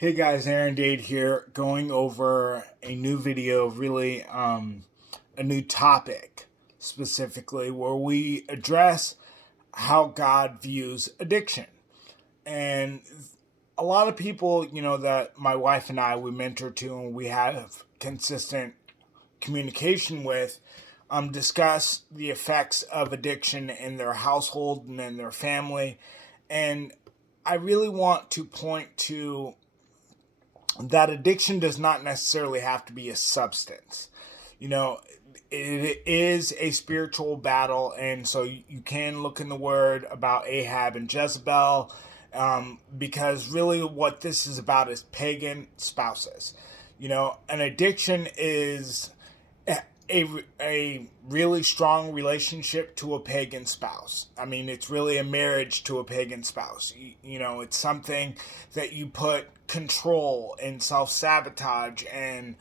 Hey guys, Aaron Dade here, going over a new video, really a new topic specifically, where we address how God views addiction. And a lot of people, that my wife and I, we mentor to and we have consistent communication with, discuss the effects of addiction in their household and in their family. And I really want to point to that addiction does not necessarily have to be a substance. You know, it is a spiritual battle, and so you can look in the Word about Ahab and Jezebel, because really what this is about is pagan spouses. An addiction is a really strong relationship to a pagan spouse. I mean, it's really a marriage to a pagan spouse. It's something that you put control and self sabotage and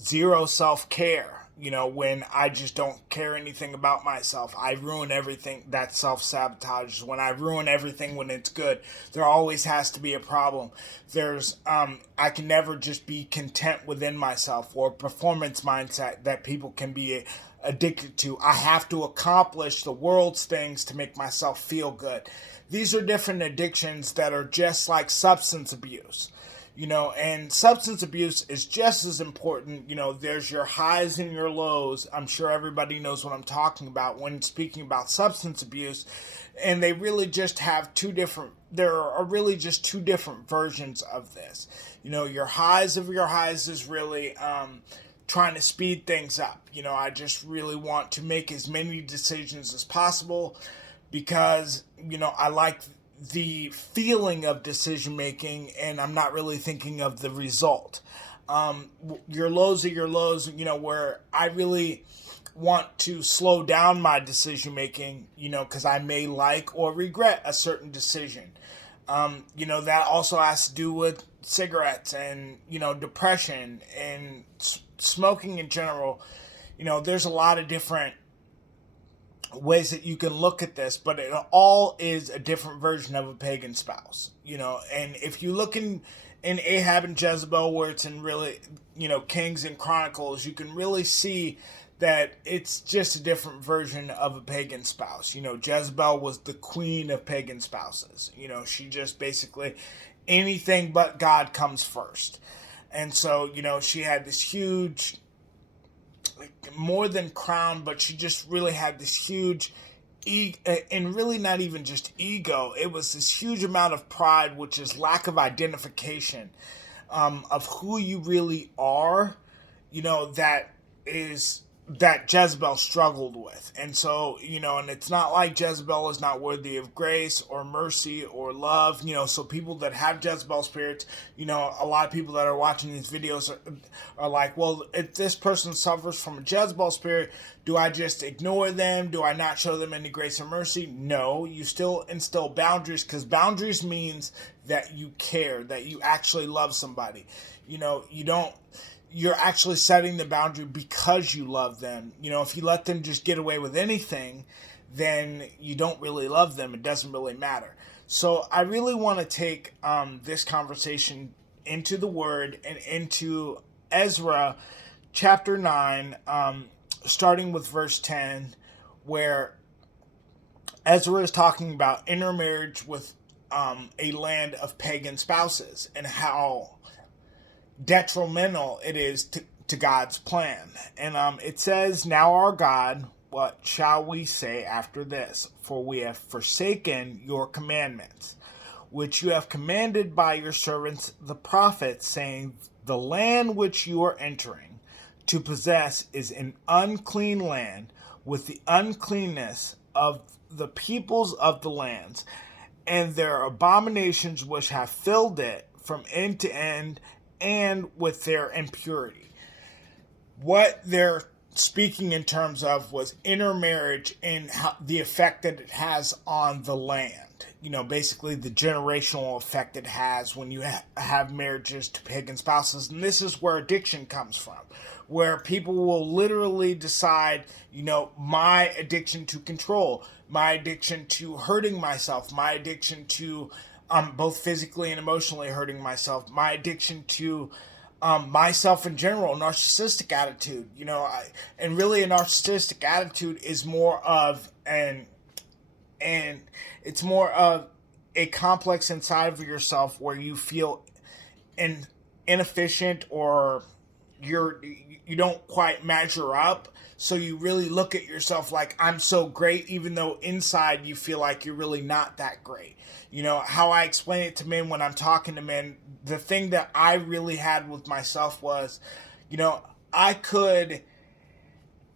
zero self care. When I just don't care anything about myself, I ruin everything. That's self sabotage. When I ruin everything when it's good, there always has to be a problem. I can never just be content within myself, or performance mindset that people can be addicted to. I have to accomplish the world's things to make myself feel good. These are different addictions that are just like substance abuse. And substance abuse is just as important. There's your highs and your lows. I'm sure everybody knows what I'm talking about when speaking about substance abuse. And they really just have there are really just two different versions of this. Your highs is really trying to speed things up. I just really want to make as many decisions as possible because, I like the feeling of decision making, and I'm not really thinking of the result. Your lows are your lows, where I really want to slow down my decision making, because I may like or regret a certain decision. That also has to do with cigarettes and, depression and smoking in general. There's a lot of different ways that you can look at this, but it all is a different version of a pagan spouse. And if you look in Ahab and Jezebel, where it's in really, Kings and Chronicles, you can really see that it's just a different version of a pagan spouse. Jezebel was the queen of pagan spouses. She just basically, anything but God comes first. And so, she had this huge, more than crown, but she just really had this huge and really not even just ego. It was this huge amount of pride, which is lack of identification of who you really are. That Jezebel struggled with. And so, and it's not like Jezebel is not worthy of grace or mercy or love, so people that have Jezebel spirits, a lot of people that are watching these videos are like, well, if this person suffers from a Jezebel spirit, do I just ignore them? Do I not show them any grace or mercy? No, you still instill boundaries, because boundaries means that you care, that you actually love somebody. You're actually setting the boundary because you love them. If you let them just get away with anything, then you don't really love them. It doesn't really matter. So I really want to take this conversation into the Word and into Ezra chapter 9, starting with verse 10, where Ezra is talking about intermarriage with a land of pagan spouses and how detrimental it is to God's plan. And it says, "Now our God, what shall we say after this? For we have forsaken your commandments, which you have commanded by your servants the prophets, saying, the land which you are entering to possess is an unclean land, with the uncleanness of the peoples of the lands, and their abominations which have filled it from end to end, and with their impurity." What they're speaking in terms of was intermarriage and how, the effect that it has on the land. Basically the generational effect it has when you have marriages to pagan spouses. And this is where addiction comes from, where people will literally decide, my addiction to control, my addiction to hurting myself, my addiction to both physically and emotionally hurting myself. My addiction to myself in general, narcissistic attitude. And really a narcissistic attitude is more of and it's more of a complex inside of yourself where you feel inefficient, or you don't quite measure up, so you really look at yourself like, I'm so great, even though inside you feel like you're really not that great. How I explain it to men when I'm talking to men, the thing that I really had with myself was, I could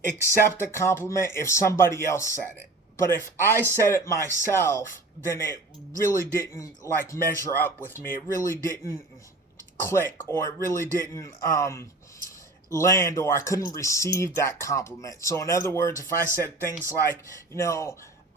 accept a compliment if somebody else said it, but if I said it myself, then it really didn't measure up with me. It really didn't click, or it really didn't land, or I couldn't receive that compliment. So in other words, if I said things like,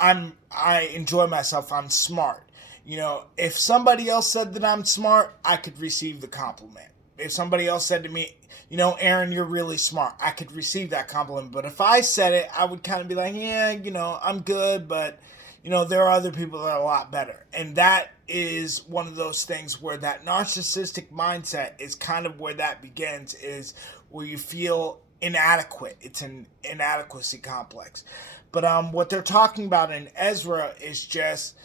I enjoy myself, I'm smart. If somebody else said that I'm smart, I could receive the compliment. If somebody else said to me, Aaron, you're really smart, I could receive that compliment. But if I said it, I would kind of be like, yeah, I'm good, but there are other people that are a lot better. And that is one of those things where that narcissistic mindset is kind of where that begins, is where you feel inadequate. It's an inadequacy complex. But what they're talking about in Ezra is just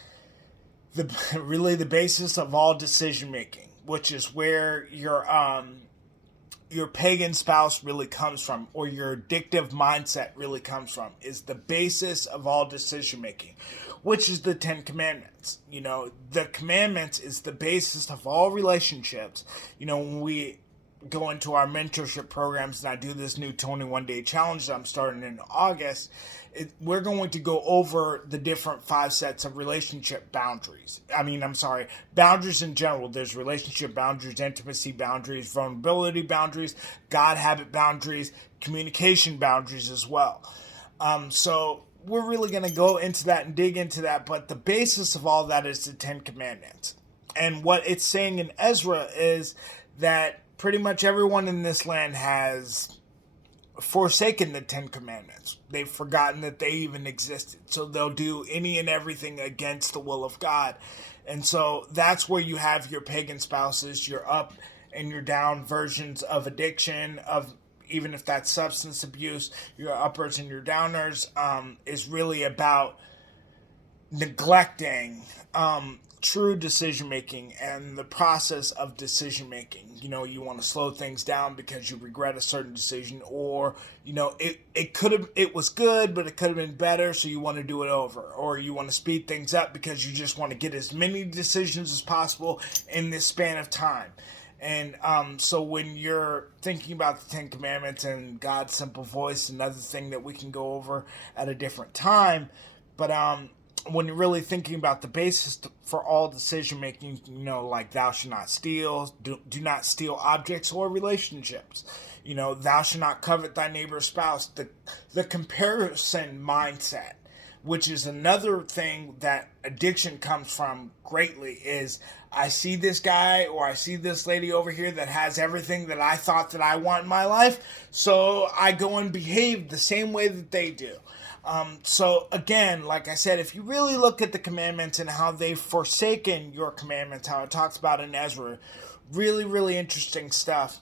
really the basis of all decision making, which is where your pagan spouse really comes from, or your addictive mindset really comes from, is the basis of all decision making, which is the 10 Commandments. The commandments is the basis of all relationships. When we go into our mentorship programs, and I do this new 21-day challenge that I'm starting in August, we're going to go over the different 5 sets of relationship boundaries. Boundaries in general. There's relationship boundaries, intimacy boundaries, vulnerability boundaries, God habit boundaries, communication boundaries as well. So we're really going to go into that and dig into that, but the basis of all that is the 10 Commandments. And what it's saying in Ezra is that pretty much everyone in this land has forsaken the 10 Commandments. They've forgotten that they even existed. So they'll do any and everything against the will of God. And so that's where you have your pagan spouses, your up and your down versions of addiction, of even if that's substance abuse, your uppers and your downers, is really about neglecting true decision making and the process of decision making. You want to slow things down because you regret a certain decision, or it was good but it could have been better, so you want to do it over, or you want to speed things up because you just want to get as many decisions as possible in this span of time. And so when you're thinking about the 10 Commandments and God's simple voice, another thing that we can go over at a different time, but when you're really thinking about the basis for all decision making, like thou shalt not steal, do not steal objects or relationships. Thou shalt not covet thy neighbor's spouse. The comparison mindset, which is another thing that addiction comes from greatly, is I see this guy or I see this lady over here that has everything that I thought that I want in my life, so I go and behave the same way that they do. So again, like I said, if you really look at the commandments and how they've forsaken your commandments, how it talks about in Ezra, really, really interesting stuff,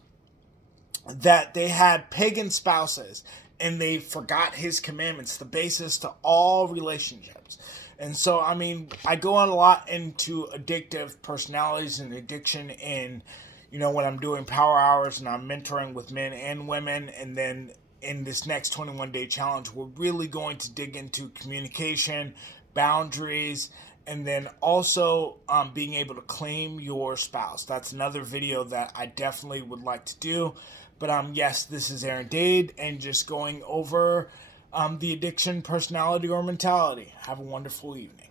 that they had pagan spouses and they forgot his commandments, the basis to all relationships. And so, I go on a lot into addictive personalities and addiction in, when I'm doing power hours and I'm mentoring with men and women. And then in this next 21-day challenge, we're really going to dig into communication, boundaries, and then also being able to claim your spouse. That's another video that I definitely would like to do. But yes, this is Aaron Dade, and just going over the addiction, personality, or mentality. Have a wonderful evening.